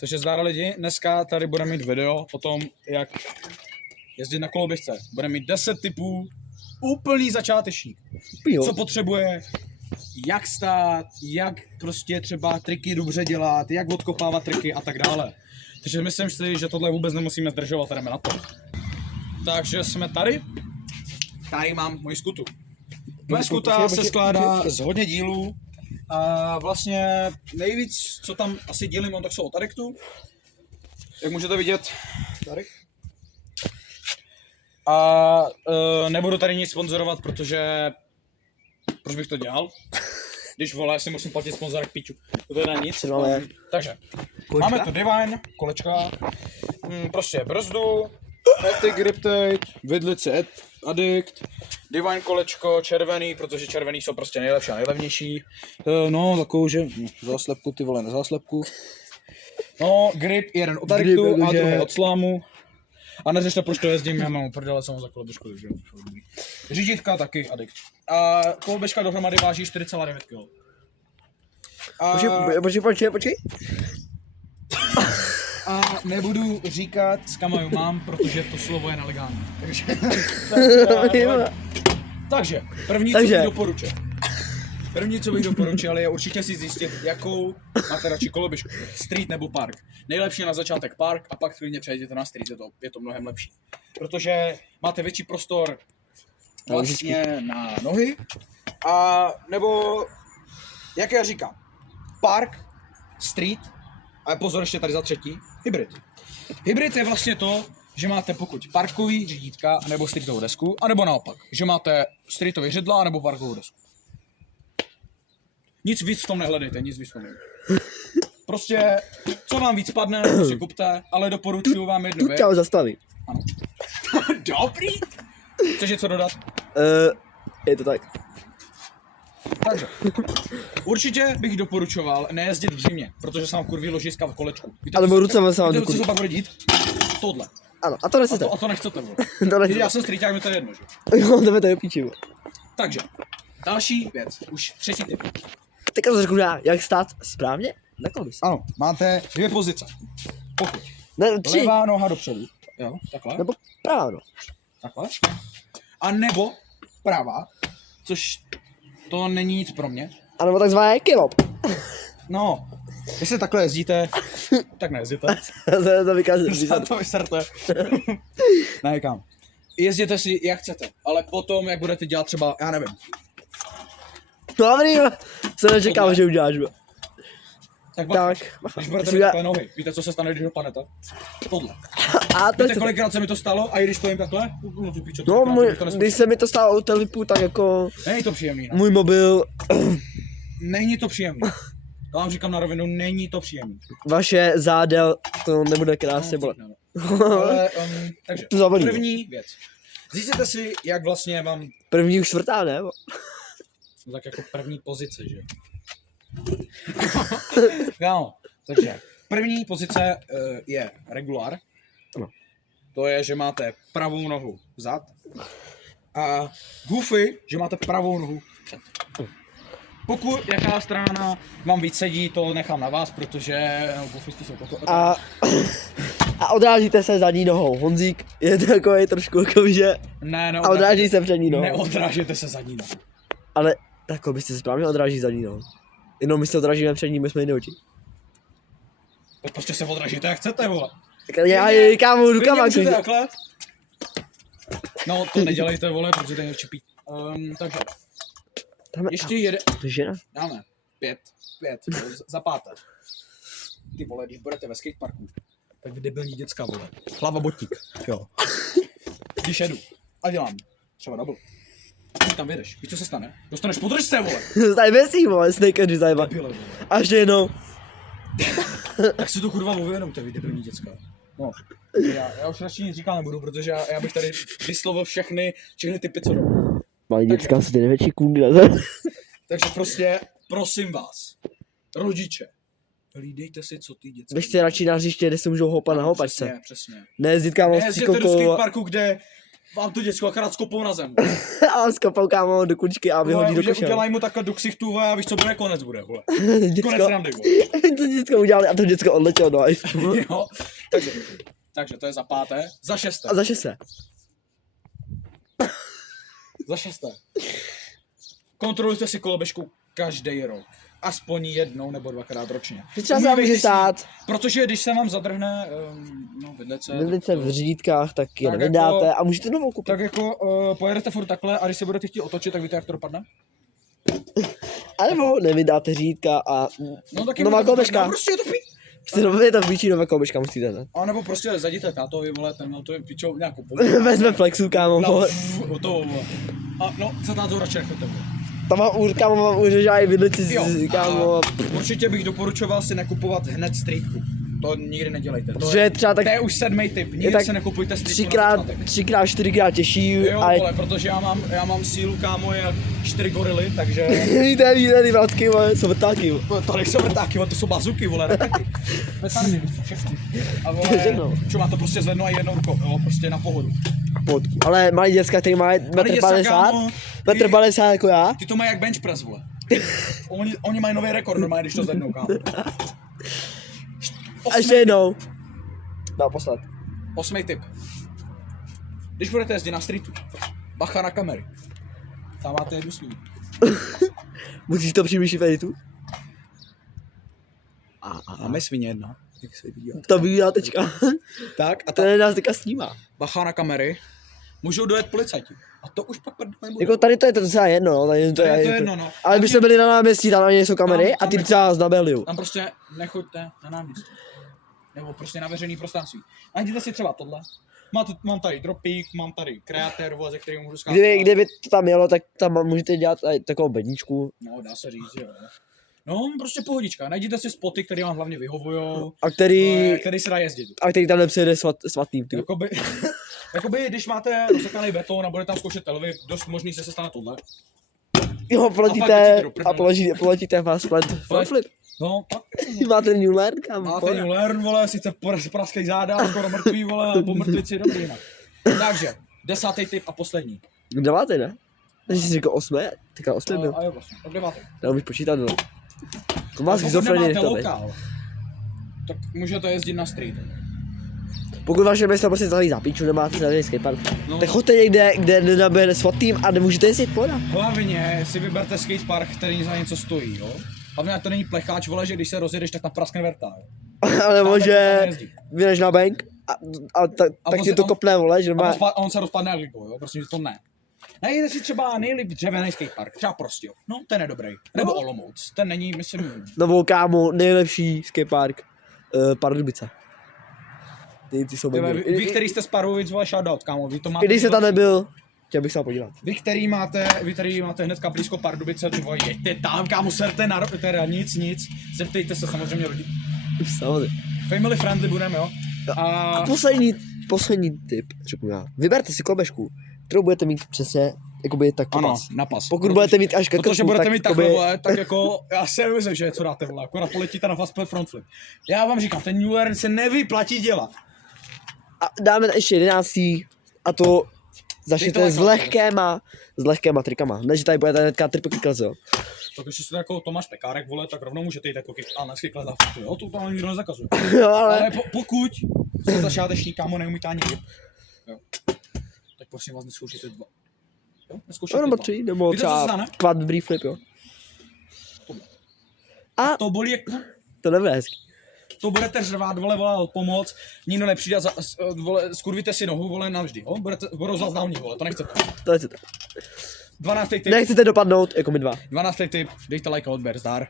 Takže zdar lidi, dneska tady budeme mít video o tom, jak jezdit na koloběžce. Budeme mít 10 tipů, úplný začátečník. Co potřebuje, jak stát, jak prostě třeba triky dobře dělat, jak odkopávat triky a tak dále. Takže myslím si, že tohle vůbec nemusíme zdržovat, jdeme na to. Takže jsme tady. Tady mám moji skutu. Moje skuta se skládá z hodně dílů. A vlastně nejvíc, co tam asi díly mám, tak jsou od Adiktu. Jak můžete vidět, tady. A nebudu tady nic sponzorovat, protože proč bych to dělal? Když vole, si musím platit sponzora k piču. To teda nic. Takže, máme tu Divine, kolečka, prostě brzdu, Ethic Grip Tape, vidlice Addict, Divine kolečko, červený, protože červený jsou prostě nejlepší a nejlevnější. No, takovou, že záslepku, ty vole, na záslepku. No, grip, jeden od Addictu a druhý od Slamu. A neřešte, proč to jezdím, já mám prdele samo za koloběžku, takže řídítka taky Addict. A koloběžka dohromady váží 4,9 kg. Počkej. A nebudu říkat, s kam ju mám, protože to slovo je nelegální. Takže první, co bych doporučil, je určitě si zjistit, jakou máte radši koloběžku. Street nebo park. Nejlepší je na začátek park a pak klidně přejdete na street, je to mnohem lepší. Protože máte větší prostor vlastně na nohy. A nebo, jak já říkám, park, street, ale pozor ještě tady za třetí, hybrid. Hybrid je vlastně to, že máte pokud parkový řídítka, nebo streetovou desku, anebo naopak, že máte streetový řidla, nebo parkovou desku. Nic víc v tom nehledejte, nic víc v tom nejde. Prostě, co vám víc padne, to si kupte, ale doporučuju vám jednu věc. Čau, zastaví. Ano. Dobrý. Chceš něco dodat? Je to tak. Takže, určitě bych doporučoval nejezdit v zimě, protože se vám kurví ložiska v kolečku. Víte, ale rucema se vám víte, co se pak bude dít? Tohle. Ano, a to nechcete. A to nechcete, vole. To nechcete. Já jsem streeták, mi to je jedno, že? Jo, jdeme tady píči. Takže, další věc, už třetí tip. Teďka to řeknu já, jak stát správně na koloběžce. Ano, máte dvě pozice. Pokud. Ne, 3. Levá noha dopředu. Jo, takhle. Nebo pravá, no. Takhle. A nebo pravá, což to není nic pro mě. A nebo takzvané kilo. No, jestli takhle jezdíte, tak nejezdíte. To vykazuje. To vyserte. Ne, kam. Jezděte si jak chcete, ale potom, jak budete dělat třeba, já nevím. Dobrý, co nečekám, že uděláš. Tak, když budete mít takhle nohy, víte, co se stane, když dopadnete? Tohle. A to víte, kolikrát se mi to stalo a i když stojím takhle? No, tu píčo, když se mi to stalo u Telipu, tak jako... Není to příjemný, ne? Můj mobil... Není to příjemný. To vám říkám na rovinu, není to příjemný. Vaše zádel, to nebude krásně bolet. Ale, takže, první věc. Zjistěte si, jak vlastně vám... První už čtvrtá, ne? No, tak jako první pozice, že? No, takže první pozice je regular. No. To je, že máte pravou nohu vzad. A goofy, že máte pravou nohu před. Pokud jaká strana vám víc sedí, to nechám na vás, protože goofisty jsou toto. A odrážíte se zadní nohou. Honzík je takový trošku jako, že... Ne, a odráží se přední nohou. Neodrážíte se zadní nohou. Ale tak byste se správně odráží zadní nohou. Jenom my se odrážíme přední, my jsme jiné oči. Tak prostě se odrážíte jak chcete, vole. Já kámo, rukama. No to nedělejte, vole, protože to je čipí. Takže. Ještě jeden. Žena? Dáme. 5, za páté. Ty vole, když budete ve skateparku, tak vy debilní děcka, vole. Hlava botník, jo. Když jedu a dělám třeba double. Když tam jedeš, víš co se stane? Dostaneš podržce, vole. Zdaj vesí, vole, snake edge zajba. Až jednou. Tak si to kurva uvědomte, vy debilní děcka. No, já už radši nic říkat nebudu, protože já bych tady vyslovil všechny typy, co jdou. Malý děcka jsou ty největší kůny. Takže prostě, prosím vás, rodiče, hlídejte si, co ty děcka. Běžte radši na hřiště, kde se můžou houpat na houpačce. Přesně. Nejezdit kámo s cyklokou. Do skateparku, kde vám to děcko akorát skopou na zem. A skopal kámo do kučky a vyhodí do koše. Udělaj mu takhle do ksichtu a víš co bude, konec bude, vole. Děcko, Konec randy, vole. to děcko udělali a to děcko odletělo do ice. Jo, takže to je za páté. Za šesté. A za šesté. Za šesté. Kontrolujte si koloběžku každý rok. Aspoň jednou nebo dvakrát ročně. Že třeba se vám může stát. Protože když se vám zadrhne Vidlice v řídítkách, tak je tak nevydáte jako- a můžete novou koupit. tak jako pojedete furt takhle a když se budete chtít otočit, tak víte, jak to dopadne? A nebo nevydáte řídítka a No tak nová koloběžka. No, prostě je to Je to píčí nová koloběžka, musíte ne? A nebo prostě zajděte tátovi, vole, ten má to je pičou nějakou Vezme flexu, kámo. No, hotovo, vole. A no, co táto radši nechoďte, vole. Tam mám uřežáj vidlici, Jo, kámo. a určitě bych doporučoval si nekupovat hned streetku. To nikdy nedělejte. Protože je třeba tak To je už 7. tip. Nikdy tak se nekupujte streetku na začátek. třikrát, čtyřikrát těžší. Jo, A vole, protože já mám sílu, kámo, jak 4 gorily, takže... víte, ty vrátky, vole, jsou vrtáky. To nejsou vrtáky, vole, to jsou bazuky, vole, rakety. Petardy, všechny. A Všechno. vole, čo má to prostě zvednout a jednou rukou, jo, prostě na pohodu. Potku. Ale malý děcka, který má metr děcka, 50, kámo, metr 50 jako já. Ty to mají jak bench press, vole. Oni mají nový rekord, normálně, když to zvednou, kámo. A ještě jednou. Naposled. 8. tip. Když budete jezdit na streetu, bacha na kamery. Tam máte jednu svůj. Musíš to přiblížit v editu? Máme svině jedna. Jak se vidí. To vyvíjá tečka. Tak a To nás teďka snímá. bacha na kamery. Můžou dojet policajti. A to už pak nebude. Jako tady to je to docela jedno, no. Tady To je to jedno, no. Ale by se byli na náměstí, tam na něj jsou kamery Tam- a tam ty jako- třeba znabeliu. Tam prostě nechoďte na náměstí. Nebo prostě na veřejný prostranství. Najděte si třeba tohle. Mám tady dropík, mám tady kreatér, vole, ze kterého můžu skát. Kdyby to tam jelo, tak tam můžete dělat tady takovou bedničku. No, dá se říct, jo. No, prostě pohodička. Najděte si spoty, které vám hlavně vyhovujou, A který který se dá jezdit. tam nepřejede svatým, ty. Jakoby, když máte rozsekaný beton a budete tam zkoušet televy, dost možný se stane tohle. Jo, A pak položíte letíte do prdele. a položíte fast front flip. No, pak Máte new learn, kam? máte new learn, vole, sice praskej záda, skoro mrtvý, vole, ale po mrtvici dobrý, jinak. Takže, 10. tip a poslední. Kde máte, ne? Takže jsi řekl 8, teďka 8 byl. A jo, vlastně, tak 9. Neumíš počítat, no. To má Pokud schizofrenii, nemáte to veď. lokál, tak můžete jezdit na street. Pokud vaše město prostě celý zapíču, nemáte celý skatepark, No. tak choďte někde, kde nenabijete svatým a nemůžete jezdit poda. Hlavně si vyberte skatepark, který za něco stojí, jo. Hlavně ať to není plecháč, vole, že když se rozjedeš, tak tam praskne vrtá, jo. A nebo Tam že nejezdí. vyjdeš na bank a tak prostě ti to on- kopne, vole, že A má... on se rozpadne jak ligo, jo, prostě to ne. Najděte si třeba nejlíp dřevěný skatepark, třeba prostě, jo. No, ten je dobrý. Nebo Olomouc, ten není, myslím, Novou kámu, nejlepší skatepark Pardubice. Ty jsou tyhle, mega. vy, který jste z Pardubic, vole, shoutout, kámo, vy to máte. I když jsi tam nebyl, chtěl bych se tam podívat. Vy, který máte hnedka blízko Pardubice, ty vole, jeďte tam, kámo, serte na teda nic, zeptejte se samozřejmě rodit. Samozřejmě. Family friendly budeme, jo. A poslední tip, řeknu já. Vyberte si koloběžku, kterou budete mít přesně, jakoby tak Ano, pas. na pas. Pokud budete mít až ke Protože krku, budete tak mít takhle, vole, tak jako, já si nemyslím, že co dáte, vole, akorát poletíte na fast front flip. Já vám říkám, ten New Learn se nevyplatí dělat. A dáme ještě 11. A to začněte Dejte s like, lehkýma trikama. Ne, že tady budete hnedka triple kickles, jo. Tak když jste jako Tomáš Pekárek, vole, tak rovnou můžete jít jako a neskykle za fakt, jo, to tam nikdo nezakazuje. Jo, ale... Ale pokud jste začátečník, kámo, neumíte ani ryb, jo, tak prosím vás neskoušejte dva. Jo, neskoušejte No, nebo dva. 3, nebo Víte, co se třeba stane? quad brief flip, jo. A To bolí jak, to nebude hezký. to budete řvát, vole, volat pomoc, nikdo nepřijde, vole, skurvíte si nohu, vole, navždy, jo, budou z vás dávní, vole, to nechcete. To chcete. 12. tip, Nechcete dopadnout jako my dva. 12. tip, dejte like a odběr, zdar.